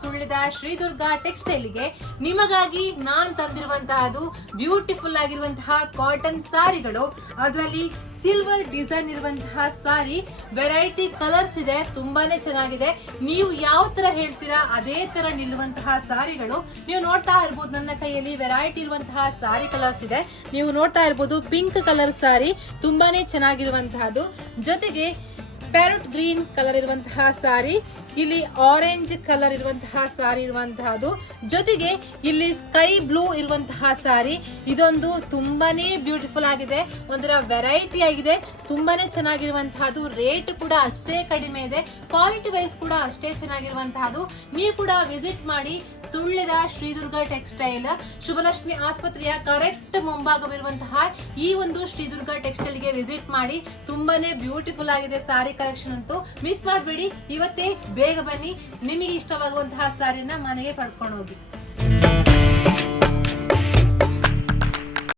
ಸುಳ್ಳಿದ ಶ್ರೀ ದುರ್ಗಾ ಟೆಕ್ಸ್ಟೈಲ್ಗೆ ನಿಮಗಾಗಿ ನಾನು ತಂದಿರುವಂತಹದ್ದು ಬ್ಯೂಟಿಫುಲ್ ಆಗಿರುವಂತಹ ಕಾಟನ್ ಸಾರಿಗಳು. ಅದರಲ್ಲಿ ಸಿಲ್ವರ್ ಡಿಸೈನ್ ಇರುವಂತಹ ಸಾರಿ, ವೆರೈಟಿ ಕಲರ್ಸ್ ಇದೆ, ತುಂಬಾನೇ ಚೆನ್ನಾಗಿದೆ. ನೀವು ಯಾವ ತರ ಹೇಳ್ತೀರಾ ಅದೇ ತರ ನಿಲ್ಲುವಂತಹ ಸಾರಿಗಳು. ನೀವು ನೋಡ್ತಾ ಇರ್ಬೋದು ನನ್ನ ಕೈಯಲ್ಲಿ ವೆರೈಟಿ ಇರುವಂತಹ ಸಾರಿ ಕಲರ್ಸ್ ಇದೆ. ನೀವು ನೋಡ್ತಾ ಇರ್ಬೋದು ಪಿಂಕ್ ಕಲರ್ ಸಾರಿ ತುಂಬಾನೇ ಚೆನ್ನಾಗಿರುವಂತಹದ್ದು. ಜೊತೆಗೆ ಪ್ಯಾರಟ್ ಗ್ರೀನ್ ಕಲರ್ ಇರುವಂತಹ ಸಾರಿ, ಇಲ್ಲಿ ಆರೆಂಜ್ ಕಲರ್ ಇರುವಂತಹ ಸಾರಿ ಇರುವಂತಹದ್ದು. ಜೊತೆಗೆ ಇಲ್ಲಿ ಸ್ಕೈ ಬ್ಲೂ ಇರುವಂತಹ ಸಾರಿ, ಇದೊಂದು ತುಂಬಾನೇ ಬ್ಯೂಟಿಫುಲ್ ಆಗಿದೆ, ಒಂಥರ ವೆರೈಟಿ ಆಗಿದೆ, ತುಂಬಾನೇ ಚೆನ್ನಾಗಿರುವಂತಹದ್ದು. ರೇಟ್ ಕೂಡ ಅಷ್ಟೇ ಕಡಿಮೆ ಇದೆ, ಕ್ವಾಲಿಟಿ ವೈಸ್ ಕೂಡ ಅಷ್ಟೇ ಚೆನ್ನಾಗಿರುವಂತಹದ್ದು. ನೀವು ಕೂಡ ವಿಸಿಟ್ ಮಾಡಿ ಸುಳ್ಳಿದ ಶ್ರೀ ದುರ್ಗಾ ಟೆಕ್ಸ್ಟೈಲ್, ಶುಭಲಕ್ಷ್ಮಿ ಆಸ್ಪತ್ರೆಯ ಕರೆಕ್ಟ್ ಮುಂಭಾಗವಿರುವಂತಹ ಈ ಒಂದು ಶ್ರೀ ದುರ್ಗಾ ಟೆಕ್ಸ್ಟೈಲ್ ಗೆ ವಿಸಿಟ್ ಮಾಡಿ. ತುಂಬಾನೇ ಬ್ಯೂಟಿಫುಲ್ ಆಗಿದೆ ಸಾರಿ ಕಲೆಕ್ಷನ್ ಅಂತೂ. ಮಿಸ್ ಮಾಡಬೇಡಿ, ಇವತ್ತೇ ಬೇಗ ಬನ್ನಿ, ನಿಮಗೆ ಇಷ್ಟವಾಗುವಂತಹ ಸಾರಿನ ಮನೆಗೆ ಪಡ್ಕೊಂಡು ಹೋಗಿ.